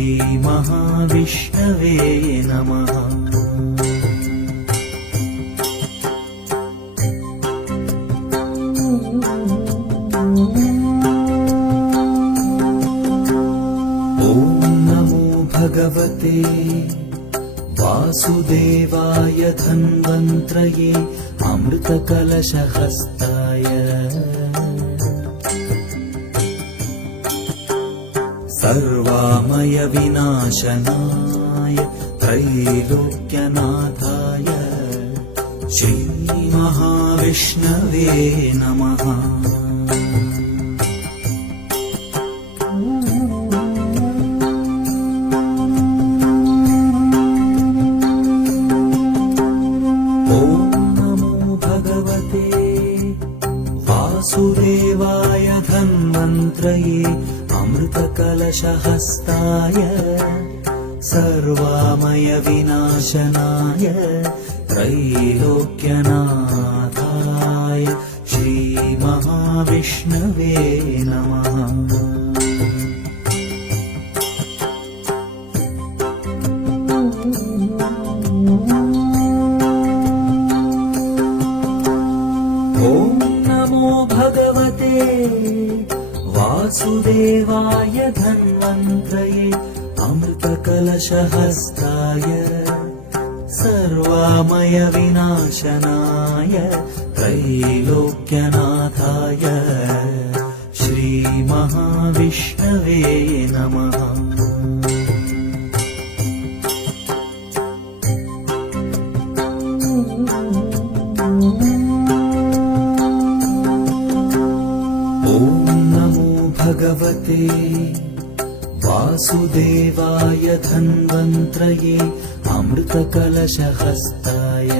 श्रीमहाविष्णवे नमः। ॐ नमो भगवते वासुदेवाय धन्वन्त्रये अमृतकलशहस्ताय सर्वामयविनाशनाय त्रैलोक्यनाथाय श्रीमहाविष्णवे नमः। ॐ नमो भगवते वासुदेवाय धन्वन्त्रये अमृतकलशहस्ताय सर्वामयविनाशनाय त्रैलोक्यनाथाय श्रीमहाविष्णवे नमः। ॐ नमो भगवते वासुदेवाय धन्वन्त्रये अमृतकलशहस्ताय सर्वामयविनाशनाय त्रैलोक्यनाथाय श्रीमहाविष्णवे नमः भगवते वासुदेवाय धन्वन्त्रये अमृतकलशहस्ताय।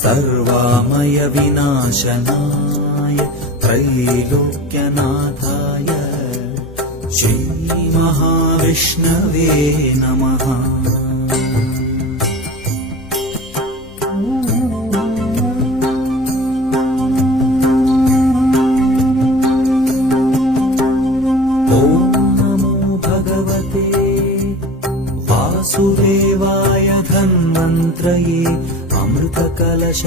सर्वामयविनाशनाय त्रैलोक्यनाथाय श्रीमहाविष्णवे नमः वासुदेवाय धन्वन्त्रये अमृतकलशहस्ताय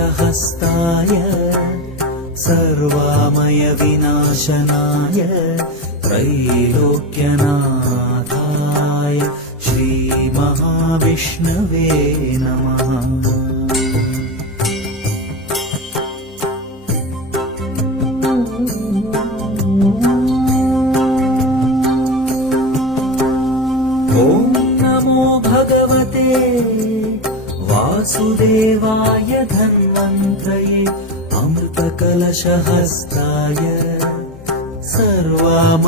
सर्वामयविनाशनाय त्रैलोक्यनाथाय श्रीमहाविष्णवे नमः नमो भगवते। वासुदेवाय धन्वन्त्रये अमृतकलशहस्ताय सर्वामयविनाशनाय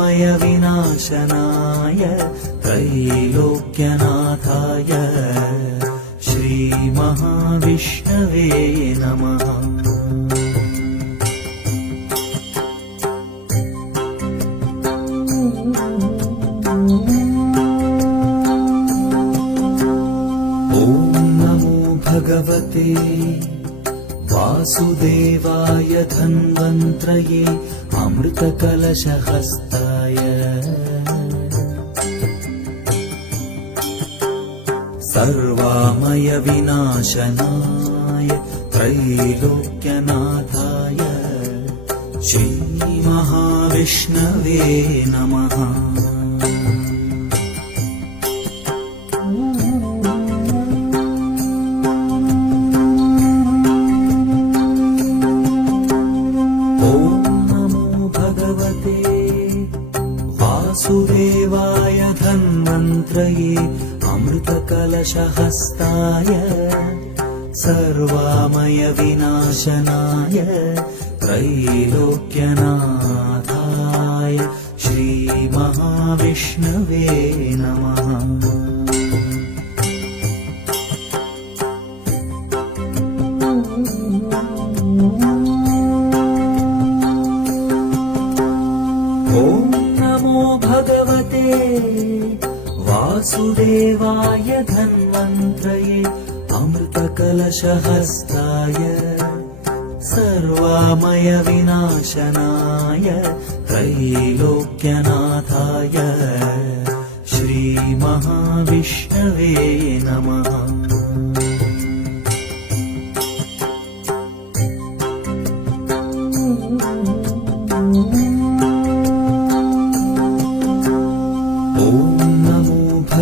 त्रैलोक्यनाथाय श्रीमहाविष्णवे नमः भगवते वासुदेवाय धन्वन्त्रये अमृतकलशहस्ताय। सर्वामयविनाशनाय त्रैलोक्यनाथाय श्रीमहाविष्णवे नमः वासुदेवाय धन्वन्त्रये अमृतकलशहस्ताय सर्वामयविनाशनाय त्रैलोक्यनाथाय श्रीमहाविष्णवे नमः नमो भगवते वासुदेवाय धन्वन्त्रये अमृतकलशहस्ताय सर्वामयविनाशनाय त्रैलोक्यनाथाय श्रीमहाविष्णवे नमः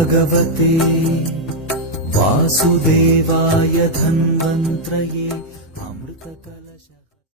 भगवते वासुदेवाय धन्वन्त्रये